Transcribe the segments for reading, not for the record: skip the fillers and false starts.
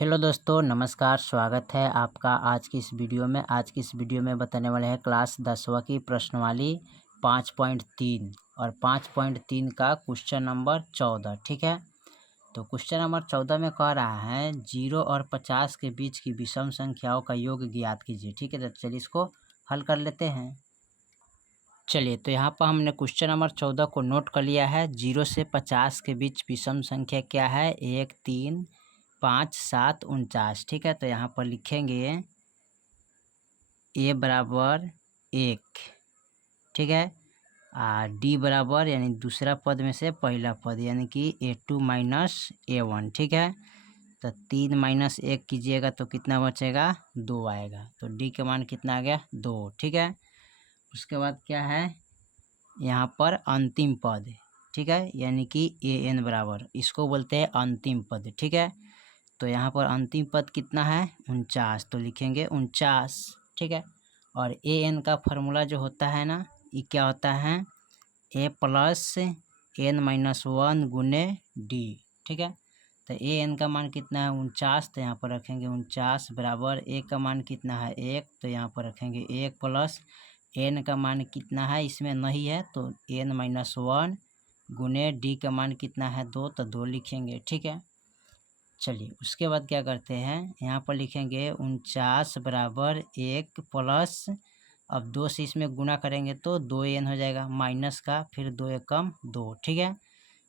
Hello दोस्तों, नमस्कार। स्वागत है आपका आज की इस वीडियो में। आज की इस वीडियो में बताने वाले हैं क्लास 10वीं की प्रश्नवाली 5.3 और 5.3 का क्वेश्चन नंबर 14। ठीक है, तो क्वेश्चन नंबर 14 में कह रहा है 0 और 50 के बीच की विषम संख्याओं का योग ज्ञात कीजिए। ठीक है, तो चलिए इसको हल कर लेते हैं। चलिए, तो यहाँ पर हमने क्वेश्चन नंबर 14 को नोट कर लिया है। 0 से 50 के बीच विषम संख्या क्या है? 1, 3, 5, 7, 49। ठीक है, तो यहाँ पर लिखेंगे a बराबर 1। ठीक है, d बराबर यानी दूसरा पद में से पहला पद यानी कि a2 माइनस a1। ठीक है, तो 3 माइनस 1 कीजिएगा तो कितना बचेगा? 2 आएगा। तो d का मान कितना आ गया? 2। ठीक है, उसके बाद क्या है यहाँ पर? अंतिम पद। ठीक है, यानी कि an बराबर, इसको बोलते हैं अंतिम पद। ठीक है, तो यहाँ पर अंतिम पद कितना है? 49, तो लिखेंगे 49। ठीक है, और an का फार्मूला जो होता है ना, ये क्या होता है? a प्लस n माइनस 1 गुने d। ठीक है, तो an का मान कितना है? 49, तो यहाँ पर रखेंगे 49 बराबर a का मान कितना है? 1, तो यहाँ पर रखेंगे 1 प्लस n का मान कितना है? इसमें नहीं है तो n माइनस 1 गुने d का मान कितना है? 2, तो 2 लिखेंगे। ठीक है, चलिए उसके बाद क्या करते हैं, यहाँ पर लिखेंगे 49 बराबर 1 प्लस, अब 2 से इसमें गुना करेंगे तो 2n हो जाएगा माइनस का, फिर 2 एकम 2। ठीक है,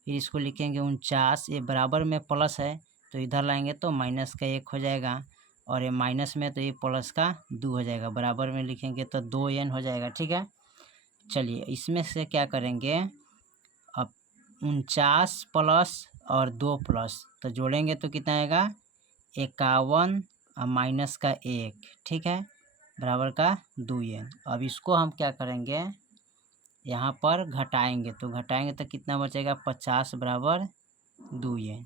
फिर इसको लिखेंगे 49, ये बराबर में प्लस है तो इधर लाएंगे तो माइनस का 1 हो जाएगा, और ये माइनस में तो ये प्लस का 2 हो जाएगा, बराबर में लिखेंगे तो 2n हो जाएगा। ठीक है, चलिए इसमें से क्या करेंगे, अब 49 प्लस और 2 प्लस तो जोड़ेंगे तो कितना आएगा? 51 और माइनस का 1। ठीक है, बराबर का 2n। अब इसको हम क्या करेंगे, यहाँ पर घटाएंगे तो कितना बचेगा? 50 बराबर 2n।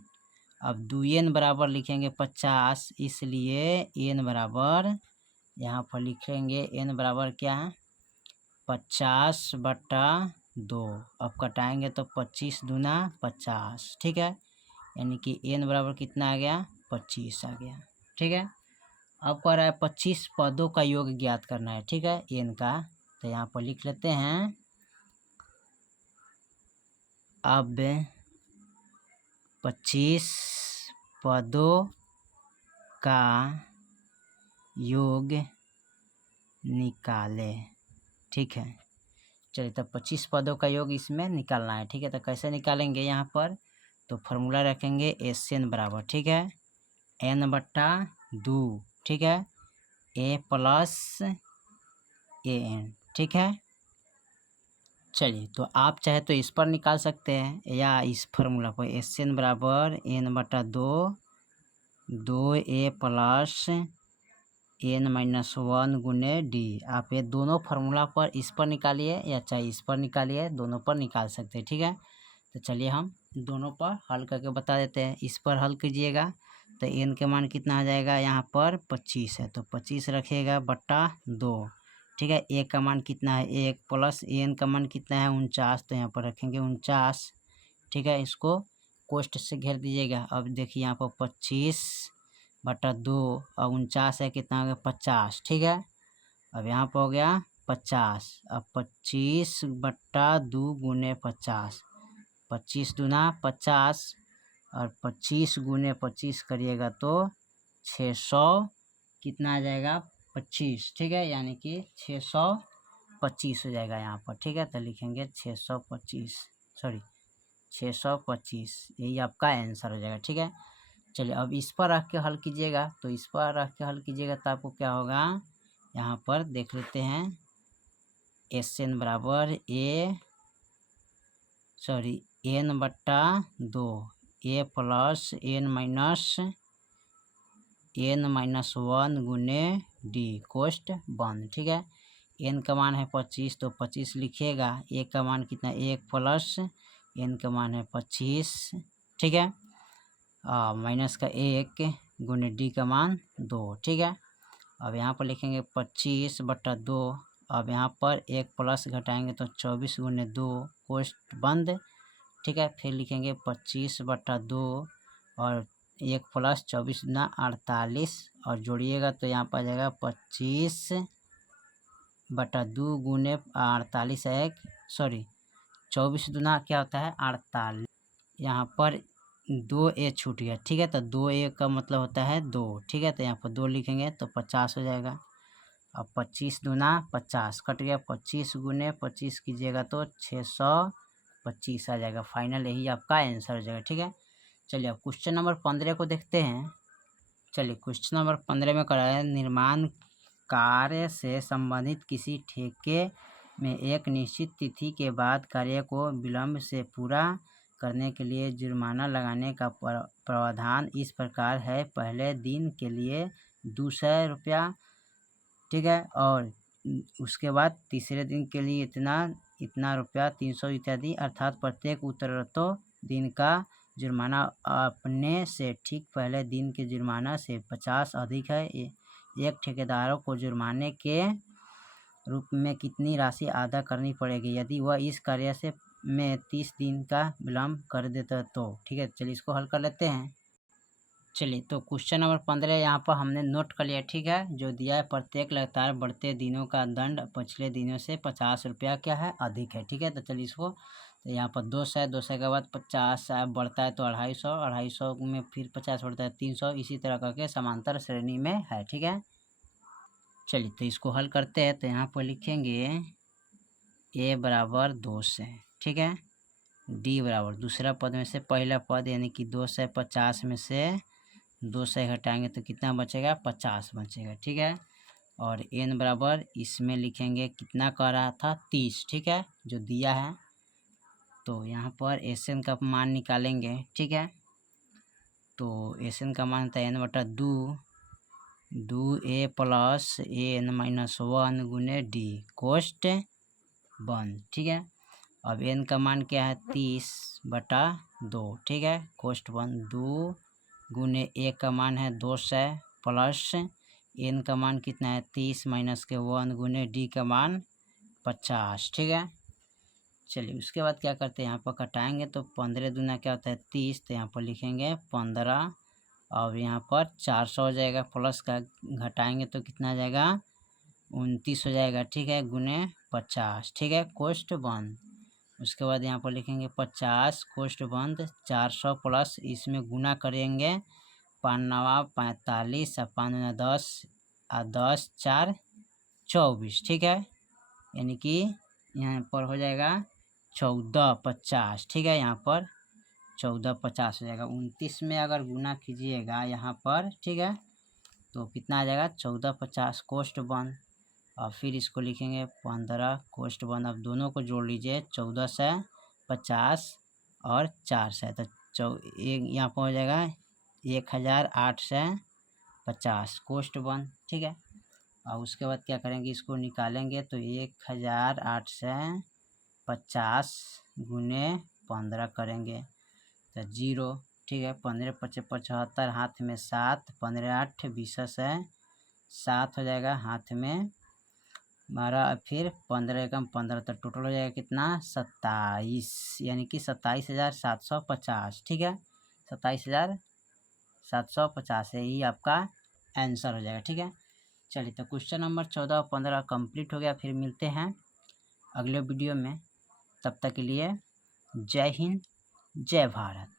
अब 2n बराबर लिखेंगे 50, इसलिए n बराबर, यहाँ पर लिखेंगे n बराबर क्या है? 50/2। अब कटाएंगे तो 25 दूना 50। ठीक है, यानी कि n बराबर कितना आ गया? 25 आ गया। ठीक है, अब कह रहा है 25 पदों का योग ज्ञात करना है। ठीक है, n का, तो यहाँ पर लिख लेते हैं। अब 25 पदों का योग निकाले। ठीक है, चलिए तब 25 पदों का योग इसमें निकालना है। ठीक है, तो कैसे निकालेंगे? यहाँ पर तो फॉर्मूला रखेंगे SN बराबर, ठीक है, n/2। ठीक है, a प्लस an। ठीक है, चलिए तो आप चाहे तो इस पर निकाल सकते हैं या इस फार्मूला पर, SN बराबर n/2 2a plus n minus 1 गुने d। आप ये दोनों फार्मूला पर, इस पर निकालिए या चाहे इस पर निकालिए, दोनों पर निकाल सकते हैं। ठीक है, तो चलिए हम दोनों पर हल करके बता देते हैं। इस पर हल कीजिएगा तो n के मान कितना आ जाएगा? यहाँ पर 25 है तो 25 रखिएगा बटा 2। ठीक है, a का मान कितना है? 1 प्लस n का मान कितना है? 49, तो यहाँ पर रखेंगे 49। ठीक है, इसको कोष्ठ से घेर दीजिएगा। अब देखिए यहाँ पर 25/2 और 49 है, कितना हो गया? 50। ठीक है, अब यहाँ पर हो गया 50। अब 25/2 गुने 50, 25 दूना 50 और 25 गुने 25 करिएगा तो 600 कितना आ जाएगा? 25। ठीक है, यानी कि 625 हो जाएगा यहाँ पर। ठीक है, तो लिखेंगे 625, सॉरी 625, यही आपका आंसर हो जाएगा। ठीक है, चलिए अब इस पर रख के हल कीजिएगा, तो इस पर रख के हल कीजिएगा तो आपको क्या होगा? यहाँ पर देख लेते हैं, SN बराबर n/2 a प्लस n-1 गुने d कोष्ठ बंद। ठीक है, n का मान है 25 तो 25 लिखिएगा, a का मान कितना? 1 प्लस n का मान है 25। ठीक है, माइनस का 1 गुने d का मान 2। ठीक है, अब यहाँ पर लिखेंगे 25/2। अब यहाँ पर 1 प्लस घटाएंगे तो 24 गुने 2 कोष्ठ बंद। ठीक है, फिर लिखेंगे 25/2 और 1 प्लस 24 दूना 48 और जोड़िएगा तो यहाँ पर आ जाएगा 25/2 गुने 48 है 24 दूना क्या होता है 48। यहाँ पर 2a छूट गया, ठीक है, तो 2a का मतलब होता है 2, ठीक है, तो यहाँ पर 2 लिखेंगे तो 50 हो जाएगा। अब 25 दूना 50 कट गया, 25 गुने 25 कीजिएगा तो 625 आ जाएगा। फाइनल यही आपका आंसर हो जाएगा, ठीक है। चलिए अब क्वेश्चन नंबर 15 को देखते हैं। चलिए क्वेश्चन नंबर 15 में करा है निर्माण कार्य से संबंधित किसी ठेके में एक निश्चित तिथि के बाद कार्य को विलंब से पूरा करने के लिए जुर्माना लगाने का प्रावधान इस प्रकार है। पहले दिन के लिए 200 रुपया, ठीक है, और उसके बाद तीसरे दिन के लिए इतना रुपया 300 इत्यादि, अर्थात प्रत्येक उत्तरोत्तर दिन का जुर्माना अपने से ठीक पहले दिन के जुर्माना से 50 अधिक है। एक ठेकेदारों को जुर्माने के रूप में कितनी राशि अदा करनी पड़ेगी यदि वह इस कार्य से में 30 दिन का विलम्ब कर देता तो, ठीक है। चलिए इसको हल कर लेते हैं। चलिए तो क्वेश्चन नंबर 15 यहाँ पर हमने नोट कर लिया, ठीक है। जो दिया है प्रत्येक लगातार बढ़ते दिनों का दंड पिछले दिनों से 50 रुपया क्या है अधिक है, ठीक है। तो चलिए इसको, तो यहाँ पर 200 के बाद 50 बढ़ता है तो 250 में फिर 50 बढ़ता है 300, इसी तरह करके समांतर श्रेणी में है, ठीक है। चलिए तो इसको हल करते हैं। तो यहाँ पर लिखेंगे a बराबर 200, ठीक है, d बराबर दूसरा पद में से पहला पद यानी कि 250 में से 200 घटाएंगे तो कितना बचेगा 50 बचेगा, ठीक है। और n बराबर इसमें लिखेंगे कितना कह रहा था 30, ठीक है, जो दिया है। तो यहाँ पर Sn का मान निकालेंगे, ठीक है। तो Sn का मान था n/2 2a प्लस an-1 गुने d कोष्ट 1, ठीक है। अब n का मान क्या है 30/2, ठीक है, कोष्ट 1 2 गुने a का मान है 200 प्लस n का मान कितना है 30 माइनस के 1 गुने d का मान 50, ठीक है। चलिए उसके बाद क्या करते हैं, यहाँ पर कटाएंगे तो 15 दूना क्या होता है 30, तो यहाँ पर लिखेंगे 15 और यहाँ पर 400 हो जाएगा, प्लस का घटाएंगे तो कितना आ जाएगा 29 हो जाएगा, ठीक है, गुने 50, ठीक है, कोष्ट 1। उसके बाद यहाँ पर लिखेंगे 50 कोष्ट बंद 400 प्लस इसमें गुना करेंगे 5×9 45 और 5×9 10 और 10 4 24, ठीक है, यानी कि यहाँ पर हो जाएगा 1450, ठीक है, यहाँ पर 1450 हो जाएगा। 29 में अगर गुना कीजिएगा यहाँ पर, ठीक है, तो कितना आ जाएगा 1450 कोष्ट 1 और फिर इसको लिखेंगे 15 कोष्ट 1। अब दोनों को जोड़ लीजिए 1450 और 400, तो यहाँ पर हो जाएगा 1850 कोष्ट 1, ठीक है। और उसके बाद क्या करेंगे इसको निकालेंगे तो 1850 गुने 15 करेंगे तो 0, ठीक है, 15 × 75 हाथ में 7 15 8 20 है 7 हो जाएगा हाथ में 12, फिर 15 × 15 तो टोटल हो जाएगा कितना 27, यानी कि 27,750, ठीक है, 27,750 यही आपका आंसर हो जाएगा, ठीक है। चलिए तो क्वेश्चन नंबर 14 और 15 कंप्लीट हो गया। फिर मिलते हैं अगले वीडियो में, तब तक के लिए जय हिंद जय भारत।